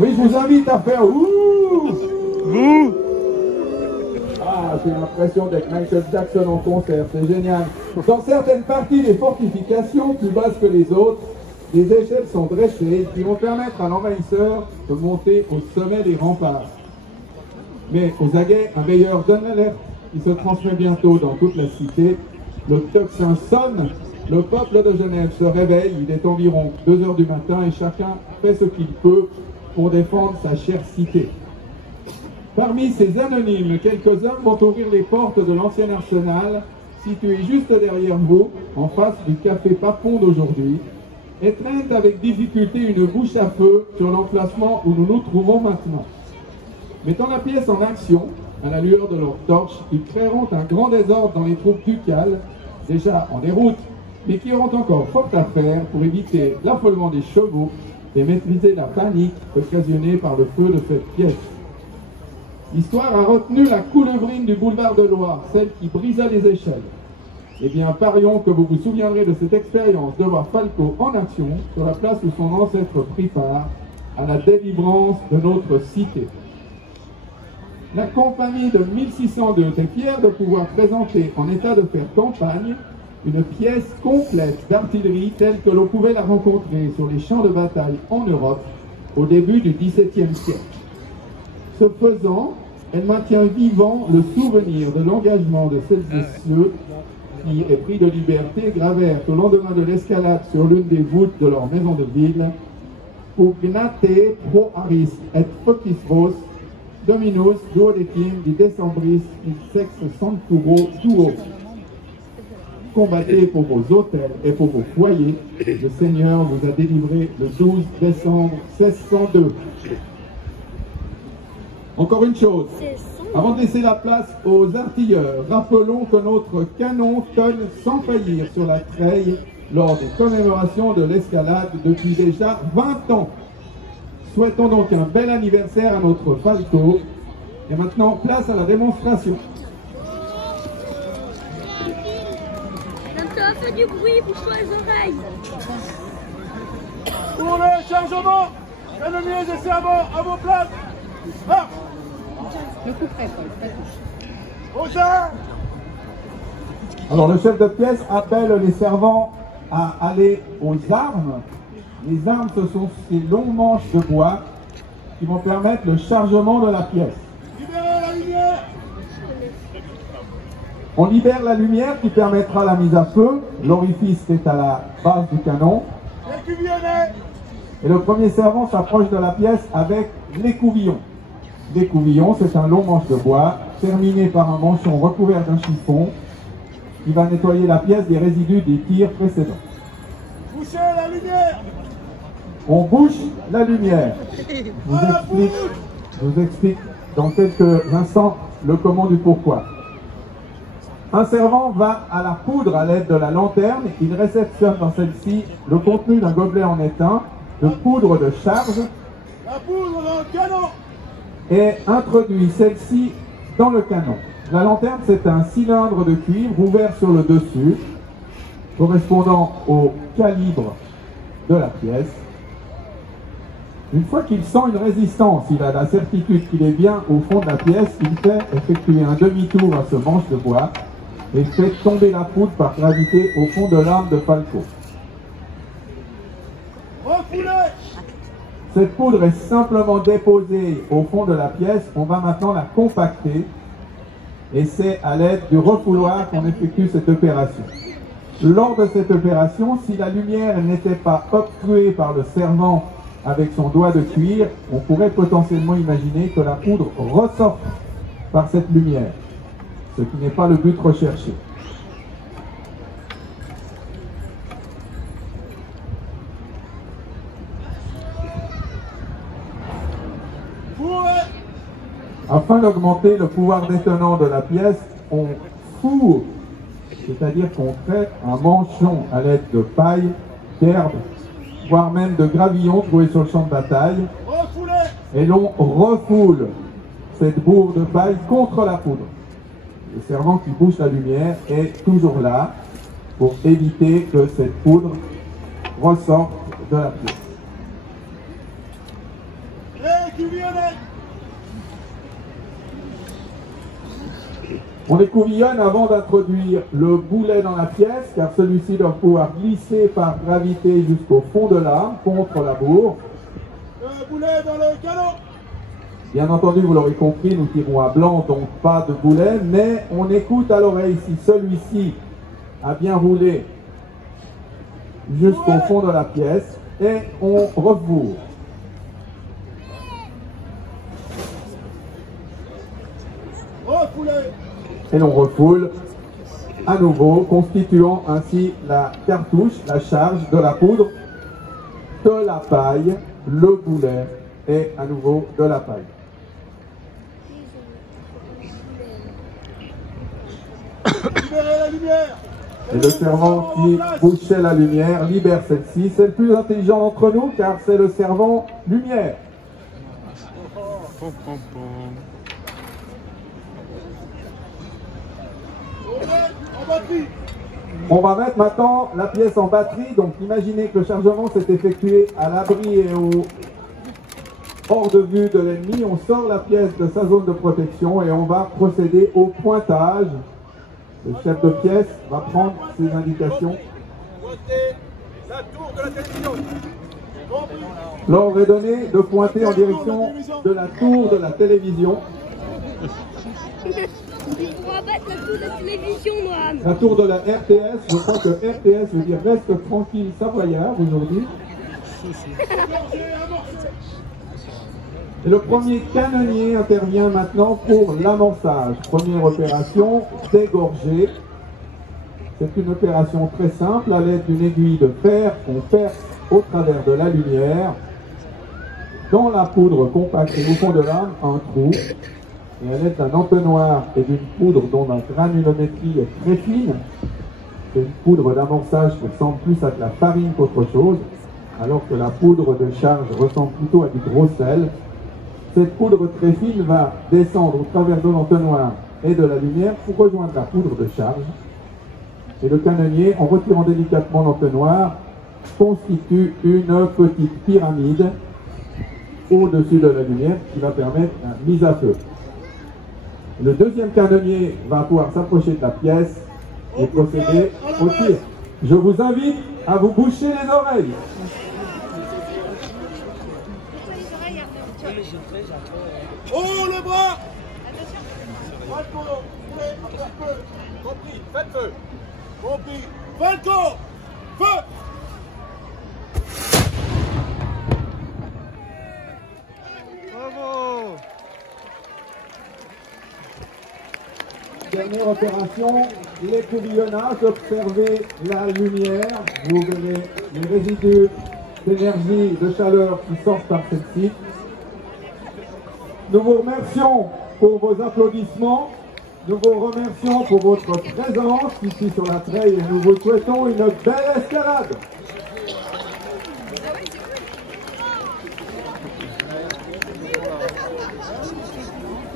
Oui, je vous invite à faire ouh. Ouh. Ah, j'ai l'impression d'être Michael Jackson en concert, c'est génial. Dans certaines parties des fortifications, plus basses que les autres, des échelles sont dressées qui vont permettre à l'envahisseur de monter au sommet des remparts. Mais aux aguets, un veilleur donne l'alerte qui se transmet bientôt dans toute la cité. Le tocsin sonne, le peuple de Genève se réveille, il est environ 2 h du matin et chacun fait ce qu'il peut pour défendre sa chère cité. Parmi ces anonymes, quelques hommes vont ouvrir les portes de l'ancien arsenal, situé juste derrière vous, en face du café Papon d'aujourd'hui, et traînent avec difficulté une bouche à feu sur l'emplacement où nous nous trouvons maintenant. Mettant la pièce en action, à la lueur de leurs torches, ils créeront un grand désordre dans les troupes ducales, déjà en déroute, mais qui auront encore fort à faire pour éviter l'affolement des chevaux et maîtriser la panique occasionnée par le feu de cette pièce. L'histoire a retenu la coulevrine du boulevard de Loire, celle qui brisa les échelles. Eh bien, parions que vous vous souviendrez de cette expérience de voir Falco en action sur la place où son ancêtre prit part à la délivrance de notre cité. La compagnie de 1602 était fière de pouvoir présenter en état de faire campagne une pièce complète d'artillerie telle que l'on pouvait la rencontrer sur les champs de bataille en Europe au début du XVIIe siècle. Ce faisant, elle maintient vivant le souvenir de l'engagement de celles et ceux qui, épris de liberté, gravèrent au lendemain de l'escalade sur l'une des voûtes de leur maison de ville Pugnate pro aris et focis vos Dominus duodecim di decembris in sex sancturo duo. Combattez pour vos hôtels et pour vos foyers. Le Seigneur vous a délivré le 12 décembre 1602. Encore une chose, avant de laisser la place aux artilleurs, rappelons que notre canon tonne sans faillir sur la treille lors des commémorations de l'escalade depuis déjà 20 ans. Souhaitons donc un bel anniversaire à notre Falco. Et maintenant, place à la démonstration. Ça fait du bruit pour toi les oreilles. Pour le chargement, canonniers et servants à vos places. Marche. Le coup près, Paul, pas touche. Au terrain. Alors le chef de pièce appelle les servants à aller aux armes. Les armes, ce sont ces longs manches de bois qui vont permettre le chargement de la pièce. Libérez la lumière. On libère la lumière qui permettra la mise à feu. L'orifice est à la base du canon. L'écuvillonnet. Et le premier servant s'approche de la pièce avec l'écouvillon. L'écouvillon, c'est un long manche de bois terminé par un manchon recouvert d'un chiffon qui va nettoyer la pièce des résidus des tirs précédents. Bouchez la lumière. On bouche la lumière. Je vous explique dans quelques instants le comment du pourquoi. Un servant va à la poudre à l'aide de la lanterne. Il réceptionne dans celle-ci le contenu d'un gobelet en étain de poudre de charge La poudre dans le canon. et introduit celle-ci dans le canon. La lanterne, c'est un cylindre de cuivre ouvert sur le dessus, correspondant au calibre de la pièce. Une fois qu'il sent une résistance, il a la certitude qu'il est bien au fond de la pièce, il fait effectuer un demi-tour à ce manche de bois et fait tomber la poudre par gravité au fond de l'arme de Falco. Refoulez. Cette poudre est simplement déposée au fond de la pièce. On va maintenant la compacter et c'est à l'aide du refouloir qu'on effectue cette opération. Lors de cette opération, si la lumière n'était pas obstruée par le servant avec son doigt de cuir, on pourrait potentiellement imaginer que la poudre ressorte par cette lumière, ce qui n'est pas le but recherché. Afin d'augmenter le pouvoir détonnant de la pièce, on fourre, c'est-à-dire qu'on crée un manchon à l'aide de paille, d'herbe, voire même de gravillons trouvés sur le champ de bataille, et l'on refoule cette bourre de paille contre la poudre. Le servant qui bouche la lumière est toujours là pour éviter que cette poudre ressorte de la pièce. écouvillonnez. On écouvillonne avant d'introduire le boulet dans la pièce, car celui-ci doit pouvoir glisser par gravité jusqu'au fond de l'arme, contre la bourre. Le boulet dans le canot. Bien entendu, vous l'aurez compris, nous tirons à blanc, donc pas de boulet, mais on écoute à l'oreille si celui-ci a bien roulé jusqu'au fond de la pièce, et on refoule. Refoulez. Et l'on refoule à nouveau, constituant ainsi la cartouche, la charge de la poudre, de la paille, le boulet et à nouveau de la paille. Libérez la lumière. Et le servant qui bouchait la lumière libère celle-ci. C'est le plus intelligent d'entre nous car c'est le servant lumière. En batterie. On va mettre maintenant la pièce en batterie. Donc imaginez que le chargement s'est effectué à l'abri et hors de vue de l'ennemi. On sort la pièce de sa zone de protection et on va procéder au pointage. Le chef de pièce va prendre ses indications. Pointez la tour de la télévision. L'ordre est donné de pointer en direction de la tour de la télévision. On va battre la tour de la télévision, moi. La tour de la RTS, je crois que RTS veut dire reste tranquille Savoyard aujourd'hui. Et le premier canonnier intervient maintenant pour l'amorçage. Première opération, dégorger. C'est une opération très simple à l'aide d'une aiguille de fer qu'on perce au travers de la lumière. Dans la poudre compacte et au fond de l'arme, un trou. Et à l'aide d'un entonnoir et d'une poudre dont la granulométrie est très fine, c'est une poudre d'amorçage qui ressemble plus à de la farine qu'autre chose, alors que la poudre de charge ressemble plutôt à du gros sel. Cette poudre très fine va descendre au travers de l'entonnoir et de la lumière pour rejoindre la poudre de charge. Et le canonnier, en retirant délicatement l'entonnoir, constitue une petite pyramide au-dessus de la lumière qui va permettre la mise à feu. Le deuxième canonnier va pouvoir s'approcher de la pièce et procéder au tir. Je vous invite à vous boucher les oreilles. Oh le bras. Falco, voulez faire feu. Compris, faites feu. Compris, Falco, feu. Bravo. Dernière opération, l'écouvillonnage. Observez la lumière. Vous verrez les résidus d'énergie, de chaleur qui sortent par celle-ci. Nous vous remercions pour vos applaudissements. Nous vous remercions pour votre présence ici sur la treille et nous vous souhaitons une belle escalade.